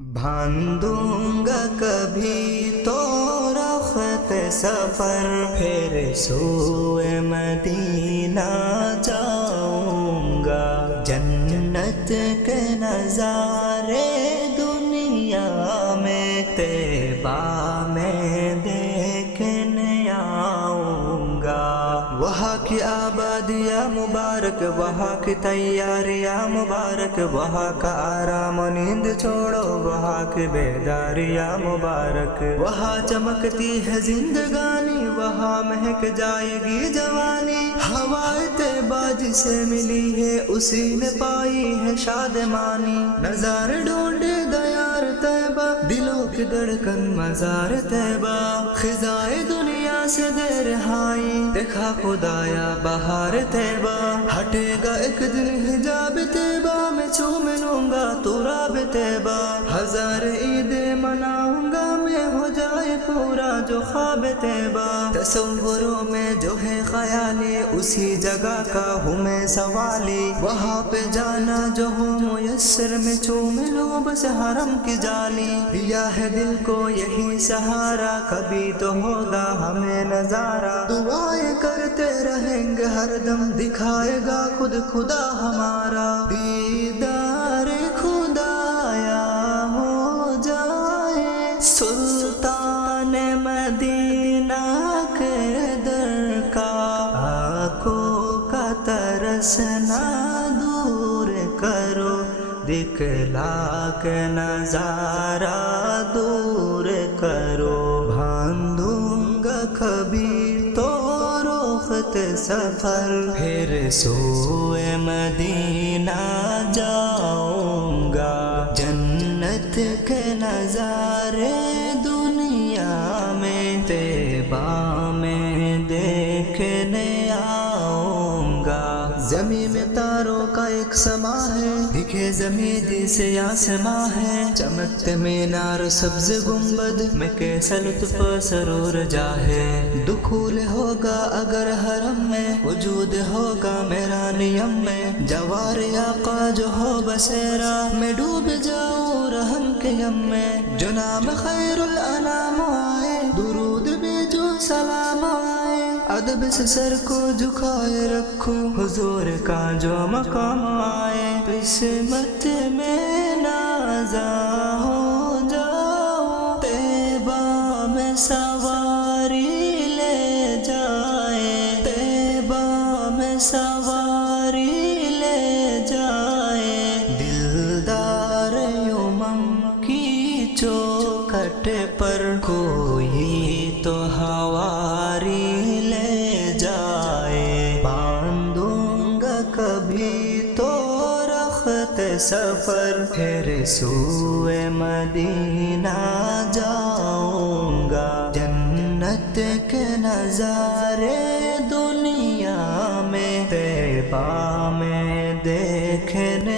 باندھوں گا کبھی تو رخت سفر، پھر سوئے مدینہ جاؤں گا۔ جنت کے نظارے دنیا میں طیبہ میں دیکھنے آؤں گا۔ وہاں کی آبادیاں مبارک، وہاں کی تیاریاں مبارک، وہاں کا آرام و نیند چھوڑو، وہاں کی بیداریاں مبارک۔ وہاں چمکتی ہے زندگانی، وہاں مہک جائے گی جوانی۔ ہوائے طیبہ جسے ملی ہے اسی نے پائی ہے شادمانی۔ نظارے ڈھونڈے دیار طیبہ، دلوں کی دھڑکن مزار طیبہ۔ خزائے دنیا سے دے رہائی، دیکھا خدایا بہار طیبہ۔ ہٹے گا ایک دن حجاب طیبہ، میں چوم لوں گا تراب طیبہ۔ ہزار عیدیں مناؤں گا میں، ہو جائے پورا جو خواب طیبہ۔ تصوروں میں جو ہے خیالی، اسی جگہ کا ہوں میں سوالی۔ وہاں پہ جانا جو ہو میسر، میں چوم لوں بس حرم کی جالی۔ دیا ہے دل کو یہی سہارا، کبھی تو ہوگا ہمیں نظارہ۔ دعائیں کرتے رہیں گے ہر دم، دکھائے گا خود خدا ہمارا۔ دیدار خدایا ہو جائے، سلطان مدینہ کے در کا آنکھوں کا ترسنا دور کرو، دکھلا کے نظارہ دور کرو۔ باندھوں گا کبھی تو رخت سفر، پھر سوئے مدینہ جاؤں گا۔ جنت کے نظارے دنیا میں طیبہ میں دیکھنے آؤں گا۔ زمین میں تاروں کا ایک سما ہے، دکھے زمین جیسے آسماں ہے۔ چمکتے مینار سبز گنبد میں کیسا لطف سرور جاہے۔ دخول ہوگا اگر حرم میں، وجود ہوگا میرا نیم میں۔ جوار آقا جو ہو بسیرا، میں ڈوب جاؤں رحم کے یم میں۔ جو نام خیر الانام آئے، درود بھیجو سلام آئے۔ ادب سے سر کو جھکائے رکھوں، حضور کا جو مقام آئے۔ قسمت میں نازا ہو جاؤ، طیبہ میں سواری لے جائے، طیبہ میں سواری لے جائے۔ دلدار یمم کی چوکھٹ پر کوئی تو ہواری لے جائے۔ باندھوں گا کبھی تو رخت سفر، پھر سوئے مدینہ جاؤں گا۔ جنت کے نظارے دنیا میں طیبہ میں دیکھنے